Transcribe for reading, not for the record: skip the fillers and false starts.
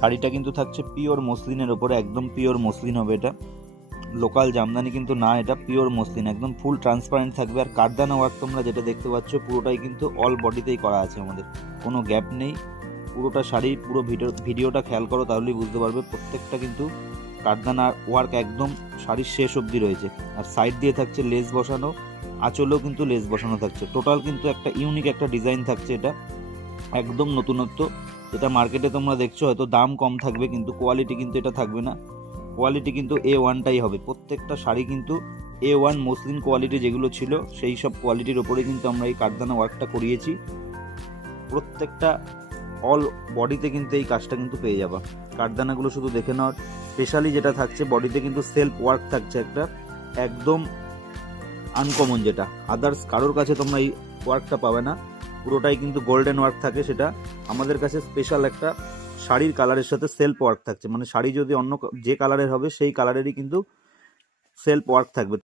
শাড়িটা কিন্তু থাকছে পিওর মসলিনের ওপরে, একদম পিওর মসলিন হবে এটা, লোকাল জামদানি কিন্তু না, এটা পিওর মসলিন, একদম ফুল ট্রান্সপারেন্ট থাকবে। আর কারদানা ওয়ার্ক তোমরা যেটা দেখতে পাচ্ছ পুরোটাই কিন্তু অল বডিতেই করা আছে, আমাদের কোনো গ্যাপ নেই। পুরোটা শাড়ি পুরো ভিডিওটা খেয়াল করো তাহলেই বুঝতে পারবে, প্রত্যেকটা কিন্তু কারদানা ওয়ার্ক একদম শাড়ির শেষ অবধি রয়েছে। আর সাইড দিয়ে থাকছে লেস বসানো, আঁচলেও কিন্তু লেস বসানো থাকছে। টোটাল কিন্তু একটা ইউনিক একটা ডিজাইন থাকছে, এটা একদম নতুনত্ব। যেটা মার্কেটে তোমরা দেখছো হয়তো দাম কম থাকবে, কিন্তু কোয়ালিটি কিন্তু এটা থাকবে না, কোয়ালিটি কিন্তু A1টাই হবে। প্রত্যেকটা শাড়ি কিন্তু A1 মসলিন কোয়ালিটি যেগুলো ছিল সেই সব কোয়ালিটির ওপরে কিন্তু আমরা এই কারদানা ওয়ার্কটা করিয়েছি। প্রত্যেকটা অল বডিতে কিন্তু এই কাজটা কিন্তু পেয়ে যাবা। কারদানাগুলো শুধু দেখে নাও। স্পেশালি যেটা থাকছে বডিতে কিন্তু সেলফ ওয়ার্ক থাকছে একটা, একদম আনকমন, যেটা আদার্স কারোর কাছে তোমরা এই ওয়ার্কটা পাবে না। পুরোটাই কিন্তু গোল্ডেন ওয়ার্ক থাকে, সেটা আমাদের কাছে স্পেশাল একটা শাড়ির কালারের সাথে সেলফ ওয়ার্ক থাকছে, মানে শাড়ি যদি অন্য যে কালারের হবে সেই কালারেরই কিন্তু সেলফ ওয়ার্ক থাকবে।